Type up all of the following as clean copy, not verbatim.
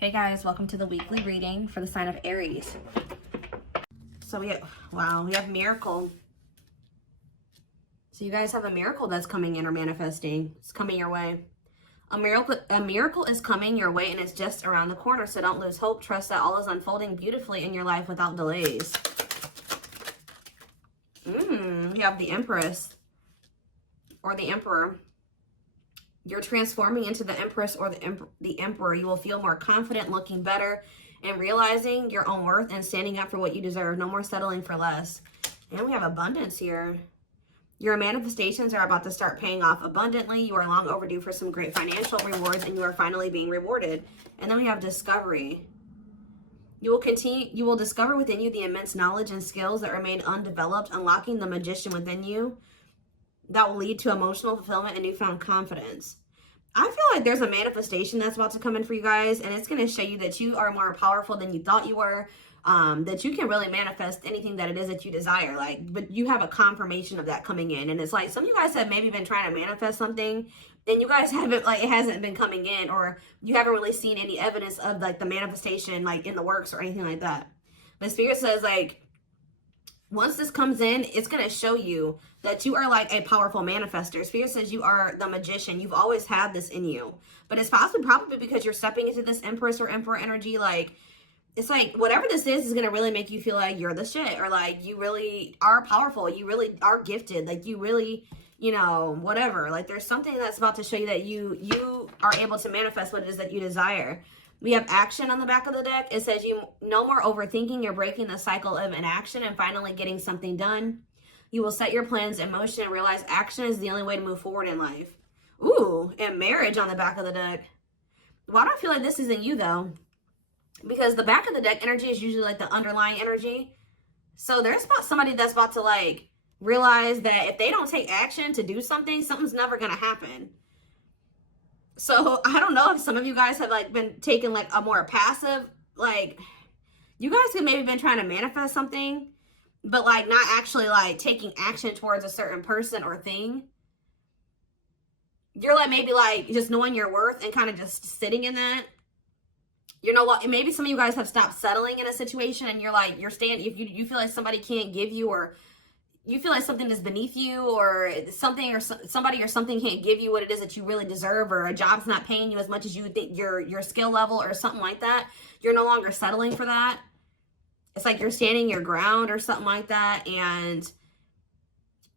Hey guys, welcome to the weekly reading for the sign of Aries. So we have miracle. So you guys have a miracle that's coming in or manifesting. It's coming your way. A miracle is coming your way and it's just around the corner. So don't lose hope. Trust that all is unfolding beautifully in your life without delays. You have the Empress or the Emperor. You're transforming into the Empress or the Emperor. You will feel more confident, looking better, and realizing your own worth and standing up for what you deserve. No more settling for less. And we have abundance here. Your manifestations are about to start paying off abundantly. You are long overdue for some great financial rewards, and you are finally being rewarded. And then we have discovery. You will discover within you the immense knowledge and skills that remain undeveloped, unlocking the magician within you. That will lead to emotional fulfillment and newfound confidence. I feel like there's a manifestation that's about to come in for you guys, and it's going to show you that you are more powerful than you thought you were, that you can really manifest anything that it is that you desire. But you have a confirmation of that coming in, and it's like some of you guys have maybe been trying to manifest something, and you guys haven't, it hasn't been coming in, or you haven't really seen any evidence of the manifestation in the works or anything like that. But Spirit says once this comes in, it's going to show you that you are a powerful manifester. Spirit says you are the magician. You've always had this in you. But it's probably because you're stepping into this Empress or Emperor energy. It's whatever this is going to really make you feel like you're the shit. Or you really are powerful. You really are gifted. You really, whatever. There's something that's about to show you that you are able to manifest what it is that you desire. We have action on the back of the deck. It says no more overthinking. You're breaking the cycle of inaction and finally getting something done. You will set your plans in motion and realize action is the only way to move forward in life. Ooh, and marriage on the back of the deck. Why do I feel like this isn't you though? Because the back of the deck energy is usually the underlying energy. So there's somebody that's about to realize that if they don't take action to do something, something's never going to happen. So I don't know if some of you guys have been taking a more passive, you guys have maybe been trying to manifest something, but not actually taking action towards a certain person or thing. You're maybe just knowing your worth and kind of just sitting in that. Maybe some of you guys have stopped settling in a situation and you're staying, if you feel like somebody can't give you, or you feel like something is beneath you, or something or somebody or something can't give you what it is that you really deserve, or a job's not paying you as much as you think your skill level or something like that. You're no longer settling for that. It's you're standing your ground or something like that. And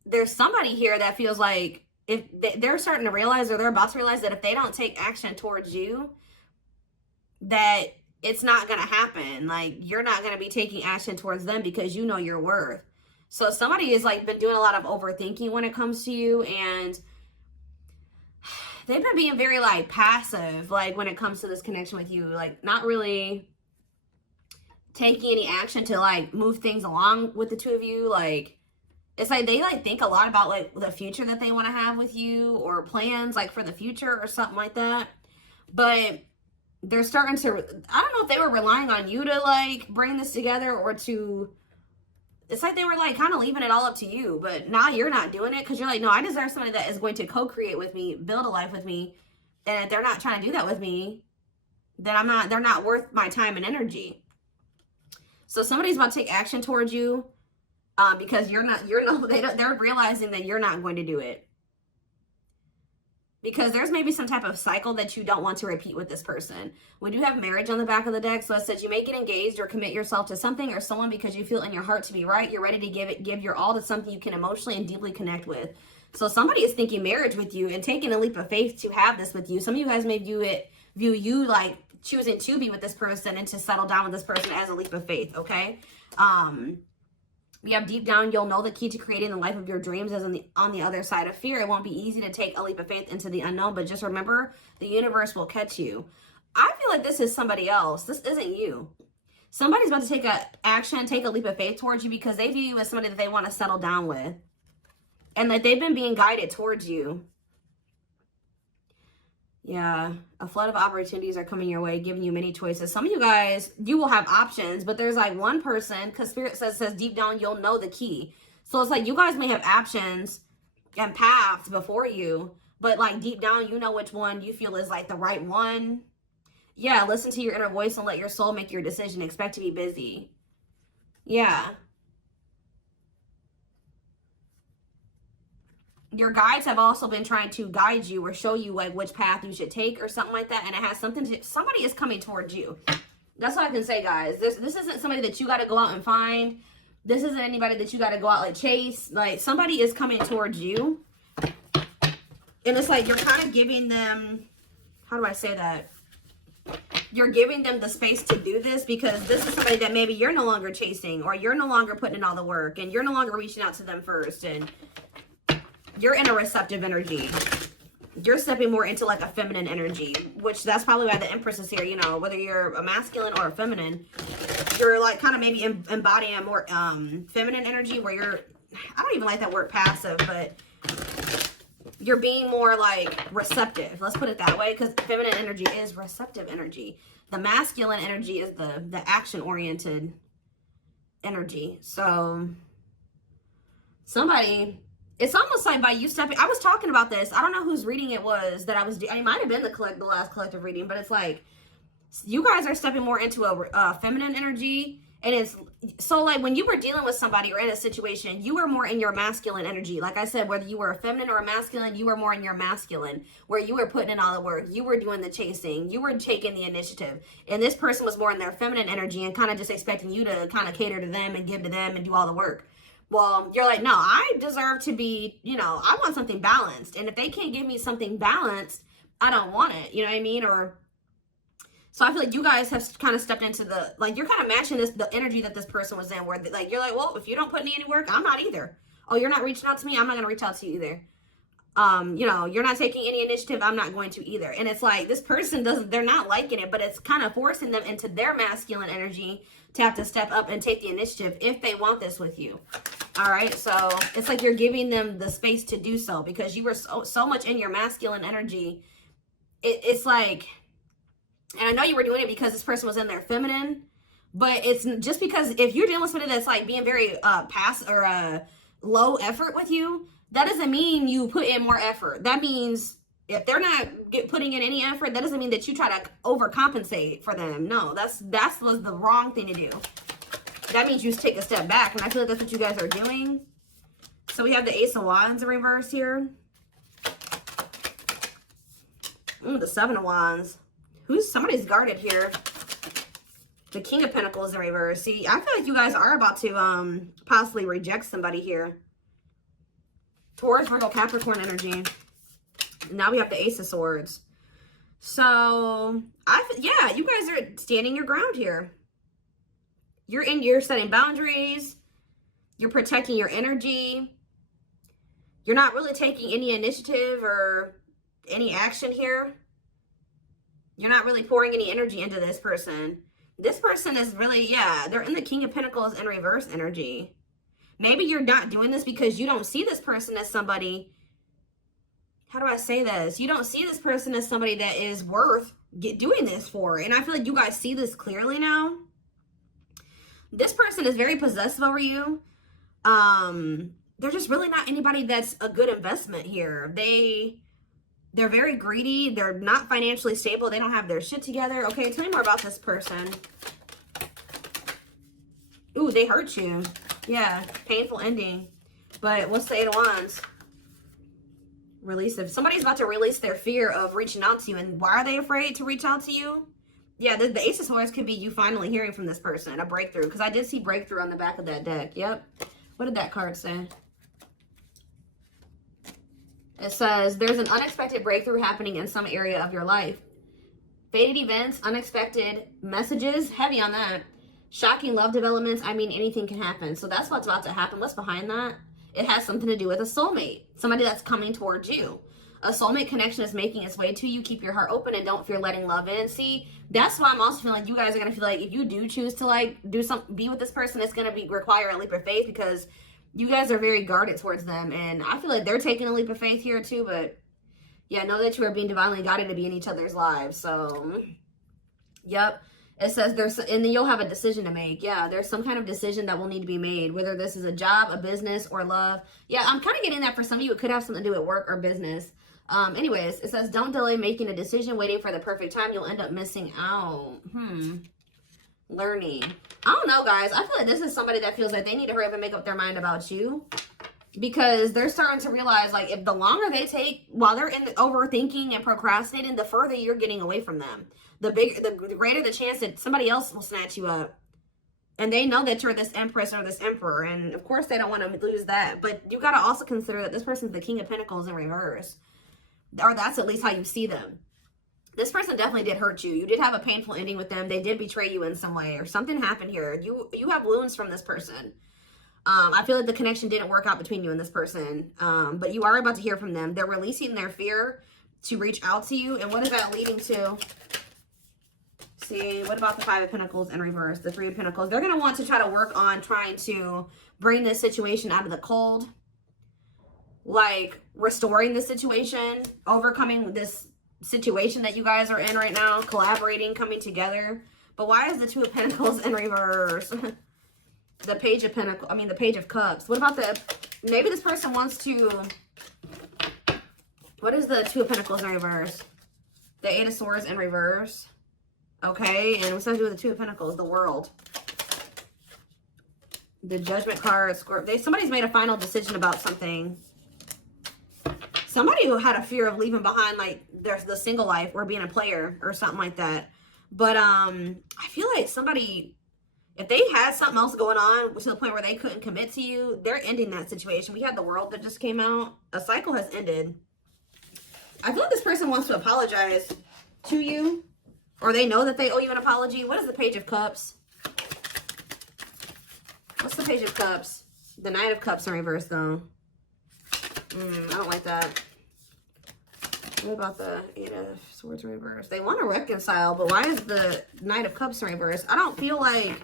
there's somebody here that feels like if they're starting to realize, or they're about to realize, that if they don't take action towards you, that it's not going to happen. You're not going to be taking action towards them because you know your worth. So somebody has been doing a lot of overthinking when it comes to you, and they've been being very passive when it comes to this connection with you, not really taking any action to move things along with the two of you. It's they think a lot about the future that they want to have with you, or plans for the future or something like that. But they're starting to, I don't know if they were relying on you to bring this together, or to, it's they were kind of leaving it all up to you, but now you're not doing it because you're no, I deserve somebody that is going to co-create with me, build a life with me. And if they're not trying to do that with me, then they're not worth my time and energy. So somebody's about to take action towards you because they're realizing that you're not going to do it. Because there's maybe some type of cycle that you don't want to repeat with this person. We do have marriage on the back of the deck. So it says you may get engaged or commit yourself to something or someone because you feel in your heart to be right. You're ready to give your all to something you can emotionally and deeply connect with. So somebody is thinking marriage with you and taking a leap of faith to have this with you. Some of you guys may view you choosing to be with this person and to settle down with this person as a leap of faith, okay? We have deep down, you'll know the key to creating the life of your dreams is on the other side of fear. It won't be easy to take a leap of faith into the unknown, but just remember, the universe will catch you. I feel like this is somebody else. This isn't you. Somebody's about to take take a leap of faith towards you because they view you as somebody that they want to settle down with. And that they've been being guided towards you. Yeah, a flood of opportunities are coming your way, giving you many choices. Some of you guys, you will have options, but there's one person, because Spirit says deep down, you'll know the key. So it's you guys may have options and paths before you, but deep down, you know which one you feel is the right one. Yeah, listen to your inner voice and let your soul make your decision. Expect to be busy. Yeah. Your guides have also been trying to guide you or show you like which path you should take or something like that. And it has something to, somebody is coming towards you. That's all I can say, guys. This isn't somebody that you got to go out and find. This isn't anybody that you got to go out like chase. Like, somebody is coming towards you. And it's like you're kind of giving them, how do I say that? You're giving them the space to do this because this is somebody that maybe you're no longer chasing, or you're no longer putting in all the work, and you're no longer reaching out to them first, and you're in a receptive energy. You're stepping more into like a feminine energy, which that's probably why the Empress is here. You know, whether you're a masculine or a feminine, you're like kind of maybe embodying a more feminine energy where you're, I don't even like that word passive, but you're being more like receptive. Let's put it that way, because feminine energy is receptive energy. The masculine energy is the action-oriented energy. So somebody, it's almost like by you stepping, I was talking about this. I don't know whose reading it was that I was doing. It might have been the last collective reading, but it's like you guys are stepping more into a feminine energy. And it's so like when you were dealing with somebody or in a situation, you were more in your masculine energy. Like I said, whether you were a feminine or a masculine, you were more in your masculine, where you were putting in all the work. You were doing the chasing. You were taking the initiative. And this person was more in their feminine energy and kind of just expecting you to kind of cater to them and give to them and do all the work. Well, you're like, no, I deserve to be, you know, I want something balanced. And if they can't give me something balanced, I don't want it. You know what I mean? Or so I feel like you guys have kind of stepped into the, like, you're kind of matching the energy that this person was in, where like, you're like, well, if you don't put in any work, I'm not either. Oh, you're not reaching out to me, I'm not going to reach out to you either. You know, you're not taking any initiative, I'm not going to either. And it's like, this person they're not liking it, but it's kind of forcing them into their masculine energy to have to step up and take the initiative if they want this with you. All right. So it's like you're giving them the space to do so because you were so much in your masculine energy. It's like, and I know you were doing it because this person was in their feminine, but it's just because if you're dealing with somebody that's like being very low effort with you, that doesn't mean you put in more effort. That means if they're not putting in any effort, that doesn't mean that you try to overcompensate for them. No, that was the wrong thing to do. That means you take a step back, and I feel like that's what you guys are doing. So we have the Ace of Wands in reverse here. The Seven of Wands. Somebody's guarded here. The King of Pentacles in reverse. See, I feel like you guys are about to possibly reject somebody here. Taurus, Virgo, Capricorn energy. Now we have the Ace of Swords. So, yeah, you guys are standing your ground here. You're setting boundaries. You're protecting your energy. You're not really taking any initiative or any action here. You're not really pouring any energy into this person. This person is really, yeah, they're in the King of Pentacles in reverse energy. Maybe you're not doing this because you don't see this person as somebody, how do I say this? You don't see this person as somebody that is worth doing this for. And I feel like you guys see this clearly now. This person is very possessive over you. They're just really not anybody that's a good investment here. They're very greedy. They're not financially stable. They don't have their shit together. Okay, tell me more about this person. Ooh, they hurt you. Yeah, painful ending. But what's the Eight of Wands? Release it. Somebody's about to release their fear of reaching out to you. And why are they afraid to reach out to you? Yeah, the Ace of Swords could be you finally hearing from this person. A breakthrough. Because I did see breakthrough on the back of that deck. Yep. What did that card say? It says, there's an unexpected breakthrough happening in some area of your life. Fated events, unexpected messages, heavy on that. Shocking love developments, I mean, anything can happen. So that's what's about to happen. What's behind that? It has something to do with a soulmate. Somebody that's coming towards you. A soulmate connection is making its way to you. Keep your heart open and don't fear letting love in. See, that's why I'm also feeling like you guys are going to feel like if you do choose to like be with this person, it's going to require a leap of faith because you guys are very guarded towards them. And I feel like they're taking a leap of faith here too. But yeah, know that you are being divinely guided to be in each other's lives. So, yep. It says and then you'll have a decision to make. Yeah, there's some kind of decision that will need to be made, whether this is a job, a business, or love. Yeah, I'm kind of getting that for some of you. It could have something to do with work or business. Anyways, it says, don't delay making a decision, waiting for the perfect time. You'll end up missing out. Learning. I don't know, guys. I feel like this is somebody that feels like they need to hurry up and make up their mind about you. Because they're starting to realize, like, if the longer they take while they're in the overthinking and procrastinating, the further you're getting away from them. The greater the chance that somebody else will snatch you up. And they know that you're this empress or this emperor. And, of course, they don't want to lose that. But you got to also consider that this person's the King of Pentacles in reverse. Or that's at least how you see them. This person definitely did hurt you. You did have a painful ending with them. They did betray you in some way. Or something happened here. You have wounds from this person. I feel like the connection didn't work out between you and this person. But you are about to hear from them. They're releasing their fear to reach out to you. And what is that leading to? See, what about the Five of Pentacles in reverse? The Three of Pentacles. They're going to want to try to work on trying to bring this situation out of the cold. Like, restoring the situation. Overcoming this situation that you guys are in right now. Collaborating, coming together. But why is the Two of Pentacles in reverse? The Page of Pentacles, I mean the Page of Cups. What about maybe this person wants to, what is the Two of Pentacles in reverse? The Eight of Swords in reverse. Okay, and what's that to do with the Two of Pentacles? The World. The Judgment card, somebody's made a final decision about something. Somebody who had a fear of leaving behind, like, the single life or being a player or something like that. But, I feel like somebody, if they had something else going on to the point where they couldn't commit to you, they're ending that situation. We had the World that just came out. A cycle has ended. I feel like this person wants to apologize to you. Or they know that they owe you an apology. What is the Page of Cups? What's the Page of Cups? The Knight of Cups in reverse, though. I don't like that. What about the Eight of Swords in reverse? They want to reconcile, but why is the Knight of Cups in reverse? I don't feel like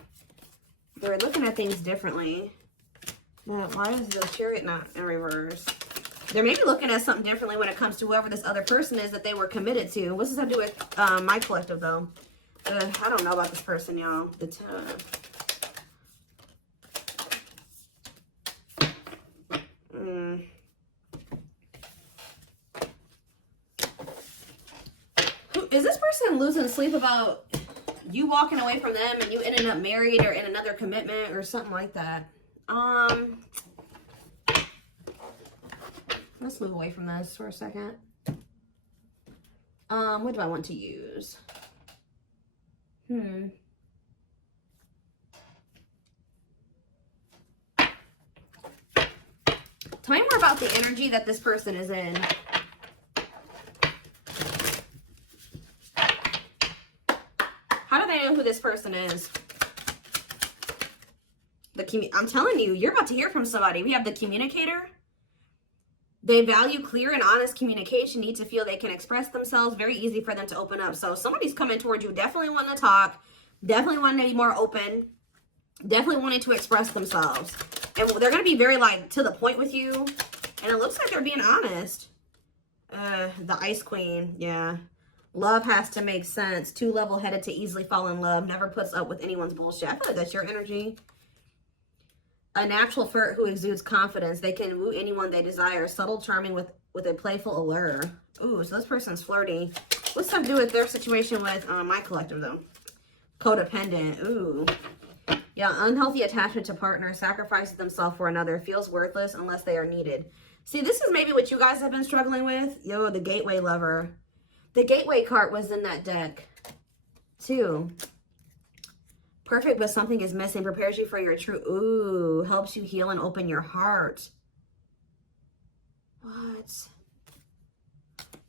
they're looking at things differently. Why is the Chariot not in reverse? They're maybe looking at something differently when it comes to whoever this other person is that they were committed to. What's this have to do with my collective, though? I don't know about this person, y'all. Is this person losing sleep about you walking away from them and you ending up married or in another commitment or something like that? Let's move away from this for a second. What do I want to use? Tell me more about the energy that this person is in. How do they know who this person is? I'm telling you, you're about to hear from somebody. We have the Communicator. They value clear and honest communication, need to feel they can express themselves. Very easy for them to open up. So somebody's coming towards you, definitely wanting to talk, definitely wanting to be more open, definitely wanting to express themselves. And they're going to be very, like, to the point with you. And it looks like they're being honest. The Ice Queen, yeah. Love has to make sense. Too level-headed to easily fall in love. Never puts up with anyone's bullshit. I feel like that's your energy. A natural flirt who exudes confidence. They can woo anyone they desire. Subtle, charming with a playful allure. Ooh, so this person's flirty. What's that to do with their situation with my collective, though? Codependent. Ooh. Yeah, unhealthy attachment to partner. Sacrifices themselves for another. Feels worthless unless they are needed. See, this is maybe what you guys have been struggling with. Yo, the Gateway Lover. The Gateway card was in that deck, too. Perfect, but something is missing. Prepares you for your true... Ooh, helps you heal and open your heart. What?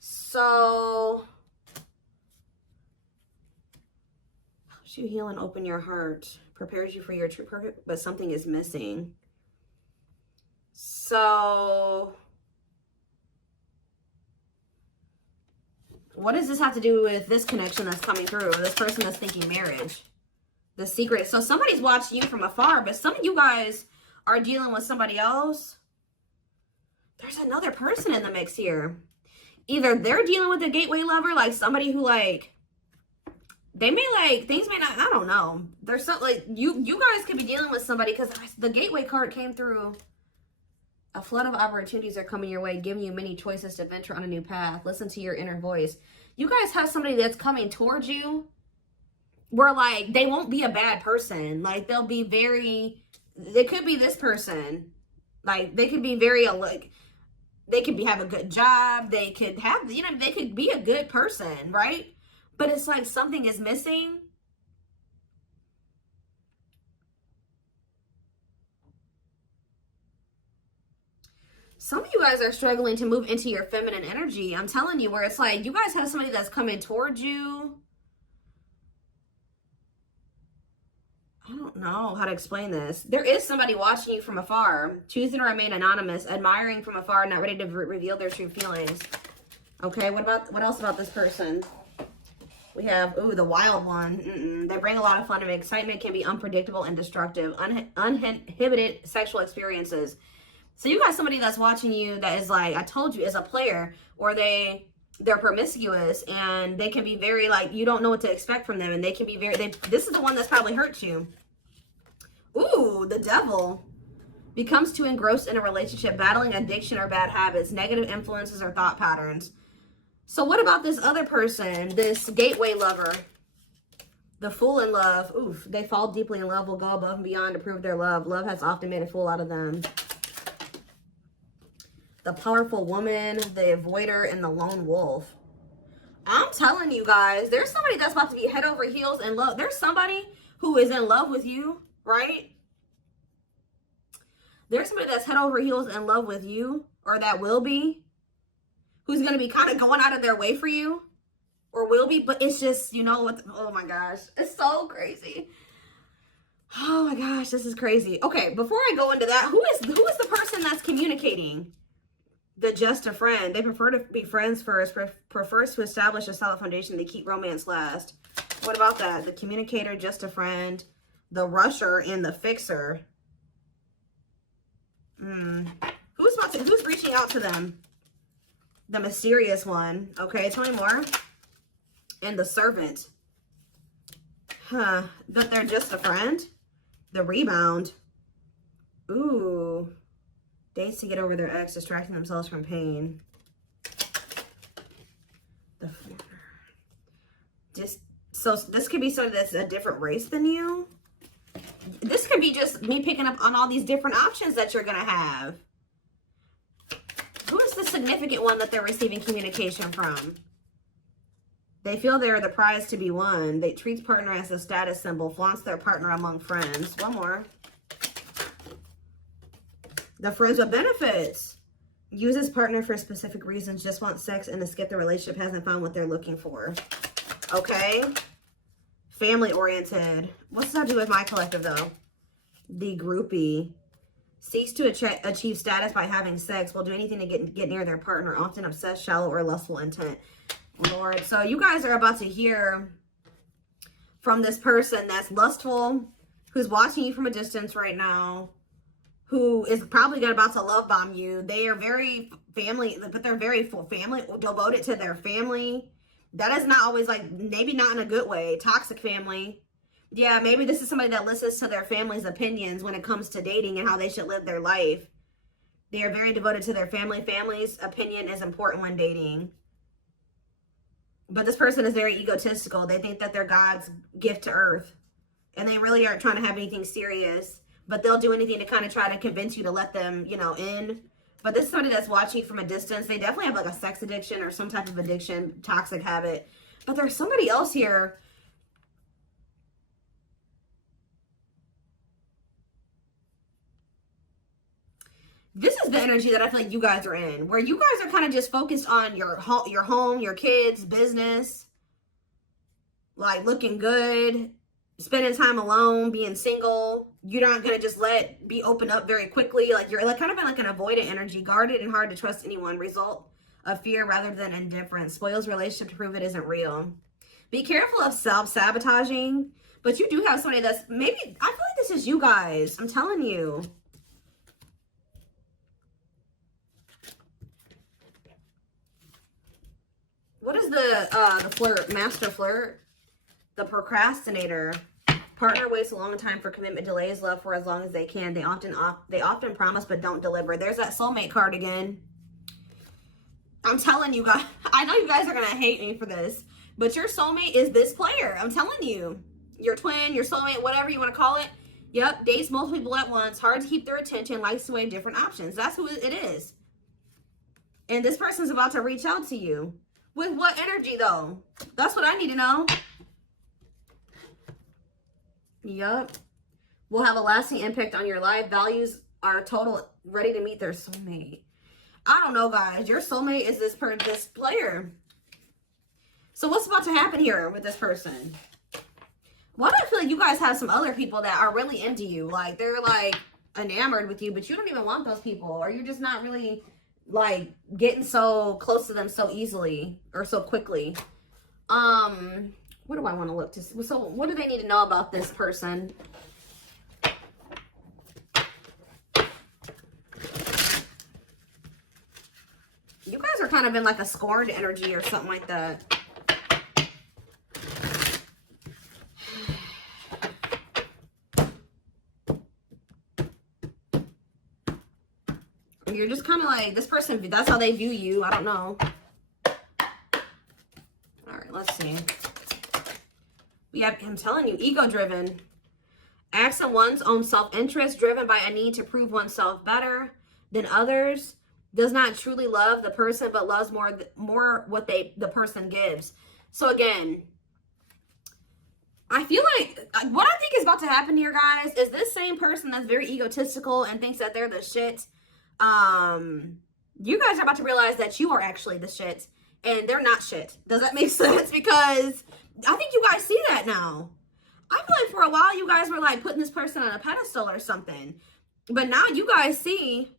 So... helps you heal and open your heart. Prepares you for your true perfect, but something is missing. So... what does this have to do with this connection that's coming through? This person that's thinking marriage. The secret. So somebody's watching you from afar, but some of you guys are dealing with somebody else. There's another person in the mix here. Either they're dealing with a Gateway Lover, like somebody who, like, they may, like, things may not, I don't know. There's something, like, you guys could be dealing with somebody because the Gateway card came through. A flood of opportunities are coming your way, giving you many choices to venture on a new path. Listen to your inner voice. You guys have somebody that's coming towards you where, like, they won't be a bad person. Like, they'll be very, they could be this person. Like, they could be very, like, they could have a good job. They could have, you know, they could be a good person, right? But it's like something is missing. Some of you guys are struggling to move into your feminine energy. I'm telling you, where it's like you guys have somebody that's coming towards you. I don't know how to explain this. There is somebody watching you from afar, choosing to remain anonymous, admiring from afar, not ready to reveal their true feelings. Okay, what else about this person? We have, ooh, the wild one. They bring a lot of fun and excitement, can be unpredictable and destructive. Uninhibited sexual experiences. So you got somebody that's watching you that is like, I told you, is a player, or they're promiscuous, and they can be very, like, you don't know what to expect from them, and they can be very, this is the one that's probably hurt you. Ooh, the devil. Becomes too engrossed in a relationship, battling addiction or bad habits, negative influences or thought patterns. So what about this other person, this gateway lover? The fool in love. Oof, they fall deeply in love, will go above and beyond to prove their love. Love has often made a fool out of them. The powerful woman, the avoider, and the lone wolf. I'm telling you guys, there's somebody that's about to be head over heels in love. There's somebody who is in love with you, right? There's somebody that's head over heels in love with you, or that will be, who's going to be kind of going out of their way for you, or will be, but it's just, you know what, oh my gosh, it's so crazy. Oh my gosh, this is crazy. Okay, before I go into that, who is the person that's communicating? The just a friend. They prefer to be friends first, prefers to establish a solid foundation. They keep romance last. What about that? The communicator, just a friend, the rusher, and the fixer. Who's reaching out to them? The mysterious one. Okay, tell me more. And the servant. Huh. But they're just a friend. The rebound. Ooh. Dates to get over their ex, distracting themselves from pain. So this could be somebody that's a different race than you. This could be just me picking up on all these different options that you're going to have. Who is the significant one that they're receiving communication from? They feel they're the prize to be won. They treat partner as a status symbol, flaunts their partner among friends. One more. The friends with benefits. Uses partner for specific reasons, just want sex and to skip the relationship, hasn't found what they're looking for. Okay. Family oriented. What's that do with my collective though? The groupie. Seeks to achieve status by having sex. Will do anything to get near their partner. Often obsessed, shallow, or lustful intent. Lord. So you guys are about to hear from this person that's lustful, who's watching you from a distance right now, who is probably about to love bomb you. They are very family, but they're very family, devoted to their family. That is not always, like, maybe not in a good way. Toxic family. Yeah, maybe this is somebody that listens to their family's opinions when it comes to dating and how they should live their life. They are very devoted to their family. Family's opinion is important when dating. But this person is very egotistical. They think that they're God's gift to earth. And they really aren't trying to have anything serious. But they'll do anything to kind of try to convince you to let them, you know, in. But this is somebody that's watching you from a distance. They definitely have like a sex addiction or some type of addiction, toxic habit. But there's somebody else here. This is the energy that I feel like you guys are in, where you guys are kind of just focused on your home, your kids, business, like looking good, spending time alone, being single. You're not going to just be open up very quickly. Like you're like kind of in like an avoidant energy, guarded and hard to trust anyone. Result of fear rather than indifference. Spoils relationship to prove it isn't real. Be careful of self-sabotaging, but you do have somebody that's maybe, I feel like this is you guys. I'm telling you. What is the flirt, master flirt? The procrastinator. Partner waits a long time for commitment, delays love for as long as they can. They often promise but don't deliver. There's that soulmate card again. I'm telling you guys, I know you guys are going to hate me for this, but your soulmate is this player. I'm telling you. Your twin, your soulmate, whatever you want to call it. Yep, dates multiple people at once, hard to keep their attention, likes to weigh different options. That's who it is. And this person's about to reach out to you. With what energy, though? That's what I need to know. Yep. Will have a lasting impact on your life. Values are total, ready to meet their soulmate. I don't know, guys. Your soulmate is this player. So what's about to happen here with this person? Why do I feel like you guys have some other people that are really into you? Like, they're, like, enamored with you, but you don't even want those people. Or you're just not really, like, getting so close to them so easily or so quickly. What do I want to look to? So what do they need to know about this person? You guys are kind of in like a scorned energy or something like that. You're just kind of like, this person, that's how they view you. I don't know. All right, let's see. We have him telling you, ego-driven. Acts on one's own self-interest, driven by a need to prove oneself better than others. Does not truly love the person, but loves more what the person gives. So again, I feel like what I think is about to happen here, guys, is this same person that's very egotistical and thinks that they're the shit. You guys are about to realize that you are actually the shit and they're not shit. Does that make sense? Because I think you guys see that now. I feel like for a while you guys were like putting this person on a pedestal or something. But now you guys see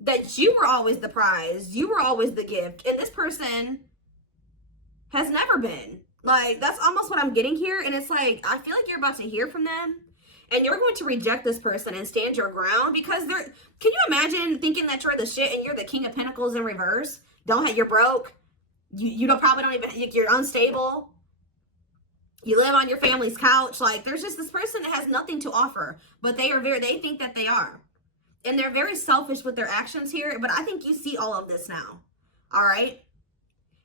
that you were always the prize. You were always the gift. And this person has never been. Like, that's almost what I'm getting here. And it's like, I feel like you're about to hear from them. And you're going to reject this person and stand your ground. Because they're, can you imagine thinking that you're the shit and you're the King of Pentacles in reverse? You're broke. You probably don't even, you're unstable. You live on your family's couch. Like, there's just this person that has nothing to offer. But they think that they are. And they're very selfish with their actions here. But I think you see all of this now. All right?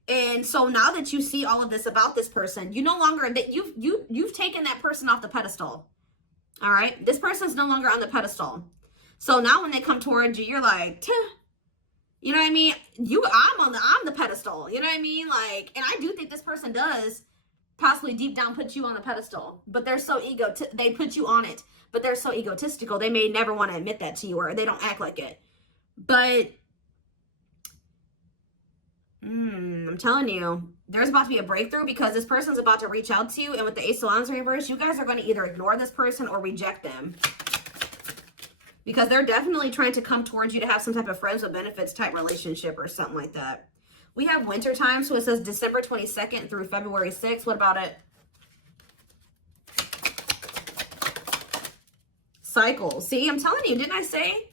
And so now that you see all of this about this person, you no longer, that you've taken that person off the pedestal. All right? This person's no longer on the pedestal. So now when they come towards you, you're like, Tuh. You know what I mean? I'm the pedestal. You know what I mean? Like, and I do think this person does possibly deep down put you on the pedestal. But they're so they put you on it. But they're so egotistical, they may never want to admit that to you, or they don't act like it. But I'm telling you, there's about to be a breakthrough because this person's about to reach out to you. And with the Ace of Wands in reverse, you guys are going to either ignore this person or reject them. Because they're definitely trying to come towards you to have some type of friends with benefits type relationship or something like that. We have winter time, so it says December 22nd through February 6th. What about it? Cycle. See, I'm telling you, didn't I say?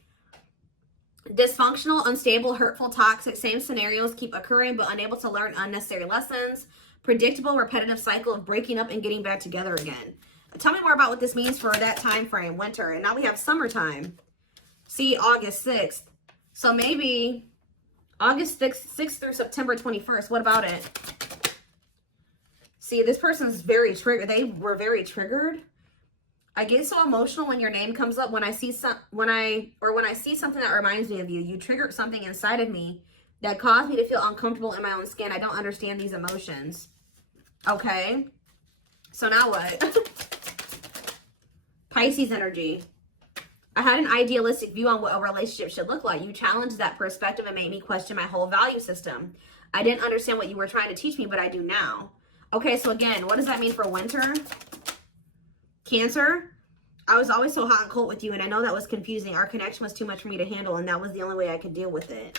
Dysfunctional, unstable, hurtful, toxic, same scenarios keep occurring but unable to learn unnecessary lessons. Predictable, repetitive cycle of breaking up and getting back together again. Tell me more about what this means for that time frame, winter. And now we have summertime. See, August 6th. So maybe August 6th through September 21st. What about it? See, this person's very triggered. They were very triggered. I get so emotional when your name comes up. When I see something that reminds me of you. You triggered something inside of me that caused me to feel uncomfortable in my own skin. I don't understand these emotions. Okay. So now what? Pisces energy. I had an idealistic view on what a relationship should look like. You challenged that perspective and made me question my whole value system. I didn't understand what you were trying to teach me, but I do now. Okay, so again, what does that mean for winter? Cancer. I was always so hot and cold with you, and I know that was confusing. Our connection was too much for me to handle, and that was the only way I could deal with it.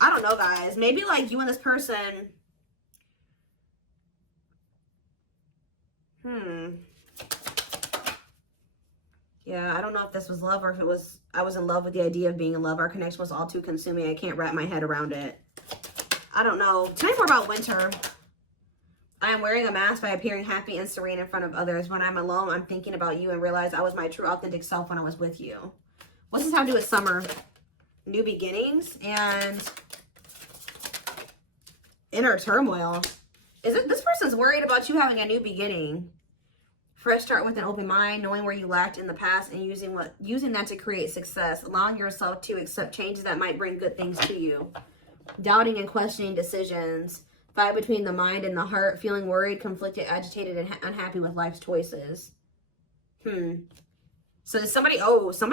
I don't know, guys. Maybe like you and this person. Yeah, I don't know if this was love or if it was, I was in love with the idea of being in love. Our connection was all too consuming. I can't wrap my head around it. I don't know. Tell me more about winter. I am wearing a mask by appearing happy and serene in front of others. When I'm alone, I'm thinking about you and realize I was my true authentic self when I was with you. What's this have to do with summer? New beginnings and inner turmoil. Is it this person's worried about you having a new beginning? Fresh start with an open mind, knowing where you lacked in the past and using that to create success, allowing yourself to accept changes that might bring good things to you. Doubting and questioning decisions. Fight between the mind and the heart, feeling worried, conflicted, agitated, and unhappy with life's choices. So somebody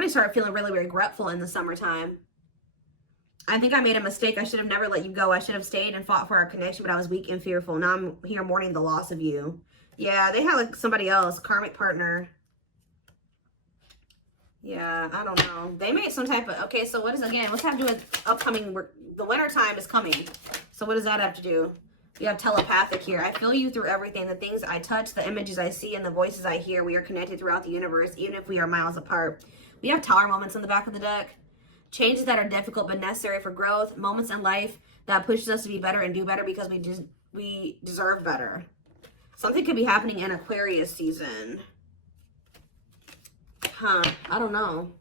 started feeling really regretful in the summertime. I think I made a mistake. I should have never let you go. I should have stayed and fought for our connection, but I was weak and fearful. Now I'm here mourning the loss of you. Yeah, they had like somebody else, karmic partner. Yeah, I don't know. They made some type of, okay, so what is, again, what's that to do with upcoming, the winter time is coming. So what does that have to do? We have telepathic here. I feel you through everything. The things I touch, the images I see, and the voices I hear. We are connected throughout the universe, even if we are miles apart. We have tower moments in the back of the deck. Changes that are difficult but necessary for growth. Moments in life that pushes us to be better and do better because we deserve better. Something could be happening in Aquarius season. I don't know.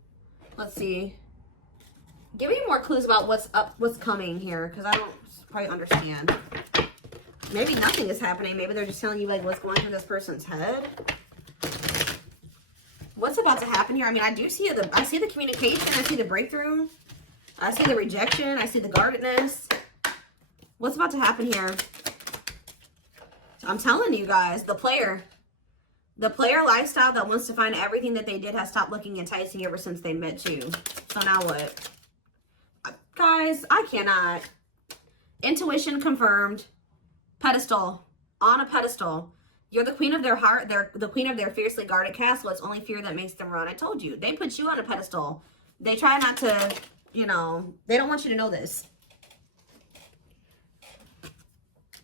Let's see. Give me more clues about what's coming here, because I don't quite understand. Maybe nothing is happening. Maybe they're just telling you like what's going through this person's head. What's about to happen here? I mean, I see the communication. I see the breakthrough. I see the rejection. I see the guardedness. What's about to happen here? I'm telling you guys, the player lifestyle that wants to find everything that they did has stopped looking enticing ever since they met you. So now what? Guys, I cannot. Intuition confirmed. Pedestal. On a pedestal. You're the queen of their heart. They're the queen of their fiercely guarded castle. It's only fear that makes them run. I told you. They put you on a pedestal. They try not to, you know, they don't want you to know this.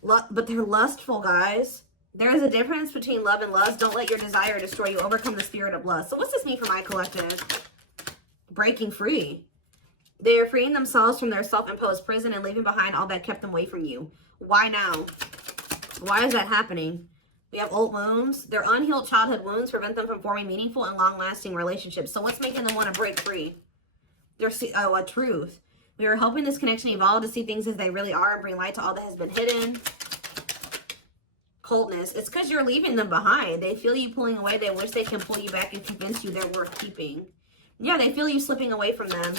But they're lustful, guys. There is a difference between love and lust. Don't let your desire destroy you. Overcome the spirit of lust. So what's this mean for my collective? Breaking free. They are freeing themselves from their self-imposed prison and leaving behind all that kept them away from you. Why now? Why is that happening? We have old wounds. Their unhealed childhood wounds prevent them from forming meaningful and long-lasting relationships. So what's making them want to break free? There's a truth. We are helping this connection evolve to see things as they really are and bring light to all that has been hidden. Coldness. It's because you're leaving them behind. They feel you pulling away. They wish they can pull you back and convince you they're worth keeping. Yeah, they feel you slipping away from them.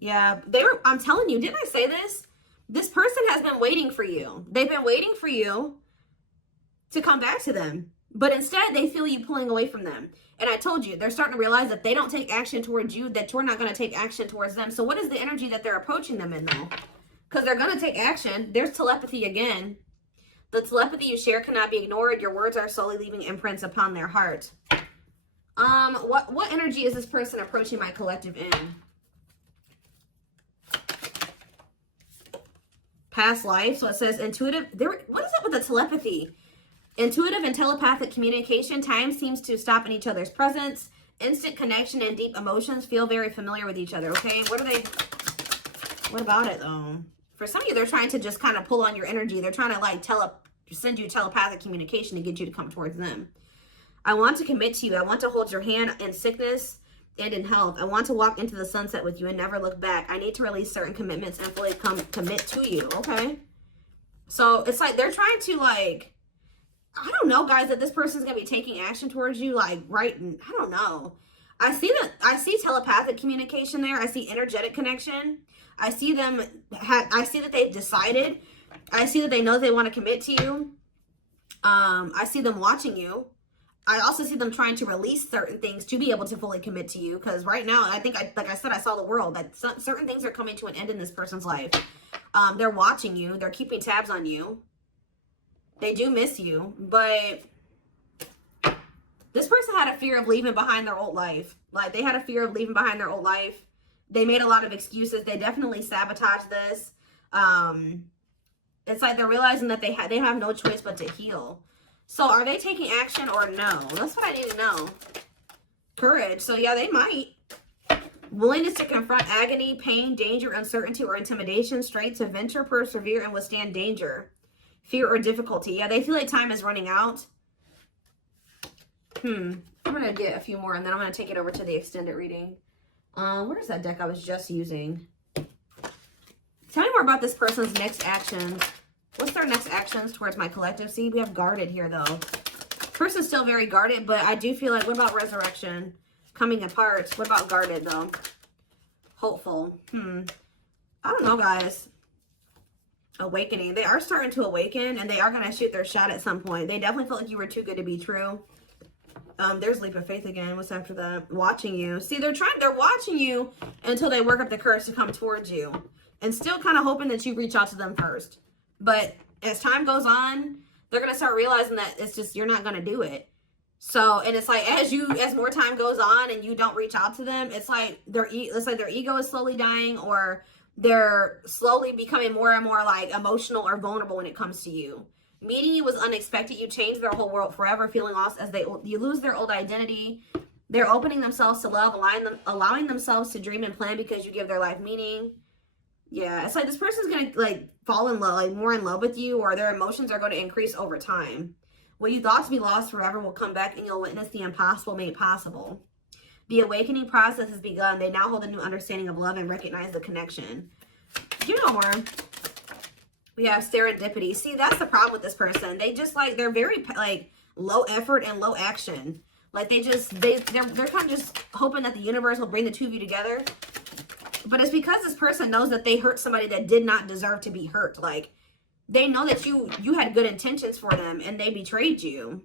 Yeah, I'm telling you, didn't I say this? This person has been waiting for you. They've been waiting for you to come back to them. But instead, they feel you pulling away from them. And I told you, they're starting to realize that they don't take action towards you, that you're not going to take action towards them. So what is the energy that they're approaching them in, though? Because they're going to take action. There's telepathy again. The telepathy you share cannot be ignored. Your words are slowly leaving imprints upon their heart. What energy is this person approaching my collective in? Past life. So it says intuitive. What is up with the telepathy? Intuitive and telepathic communication. Time seems to stop in each other's presence. Instant connection and deep emotions feel very familiar with each other. Okay, what about it though? For some of you, they're trying to just kind of pull on your energy. They're trying to like send you telepathic communication to get you to come towards them. I want to commit to you. I want to hold your hand in sickness and in health. I want to walk into the sunset with you and never look back. I need to release certain commitments and fully commit to you. Okay. So it's like they're trying to like, I don't know, guys, that this person's going to be taking action towards you. Like, right. I don't know. I see telepathic communication there. I see energetic connection. I see them. I see that they've decided. I see that they know they want to commit to you. I see them watching you. I also see them trying to release certain things to be able to fully commit to you. Because right now, I think, like I said, I saw the world. That certain things are coming to an end in this person's life. They're watching you. They're keeping tabs on you. They do miss you. But this person had a fear of leaving behind their old life. Like, they had a fear of leaving behind their old life. They made a lot of excuses. They definitely sabotaged this. It's like they're realizing that they have no choice but to heal. So are they taking action or no? That's what I need to know. Courage. So yeah, they might. Willingness to confront agony, pain, danger, uncertainty, or intimidation. Strength to venture, persevere, and withstand danger. fear or difficulty. Yeah, they feel like time is running out. I'm going to get a few more and then I'm going to take it over to the extended reading. Where's that deck I was just using? Tell me more about this person's next actions. What's their next actions towards my collective? See, we have guarded here, though. Person's still very guarded, but I do feel like, what about resurrection? Coming apart. What about guarded, though? Hopeful. I don't know, guys. Awakening. They are starting to awaken, and they are going to shoot their shot at some point. They definitely felt like you were too good to be true. There's leap of faith again. What's after that? Watching you. See, they're watching you until they work up the courage to come towards you. And still kind of hoping that you reach out to them first. But as time goes on, they're going to start realizing that it's just, you're not going to do it. So, and it's like, as more time goes on and you don't reach out to them, it's like their ego is slowly dying, or they're slowly becoming more and more like emotional or vulnerable when it comes to you. Meeting you was unexpected. You changed their whole world forever, feeling lost as you lose their old identity. They're opening themselves to love, allowing themselves to dream and plan because you give their life meaning. Yeah, it's like this person's going to like fall in love, like more in love with you, or their emotions are going to increase over time. What you thought to be lost forever will come back and you'll witness the impossible made possible. The awakening process has begun. They now hold a new understanding of love and recognize the connection. You know more. We have serendipity. See, that's the problem with this person. They just like, they're very like low effort and low action. Like they're kind of just hoping that the universe will bring the two of you together. But it's because this person knows that they hurt somebody that did not deserve to be hurt. Like, they know that you had good intentions for them and they betrayed you.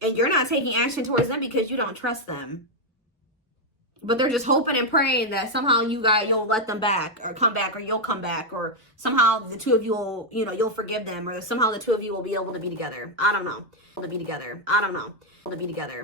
And you're not taking action towards them because you don't trust them. But they're just hoping and praying that somehow you'll let them back or come back, or you'll come back, or somehow the two of you will, you'll forgive them, or somehow the two of you will be able to be together. I don't know. To be together. I don't know. To be together.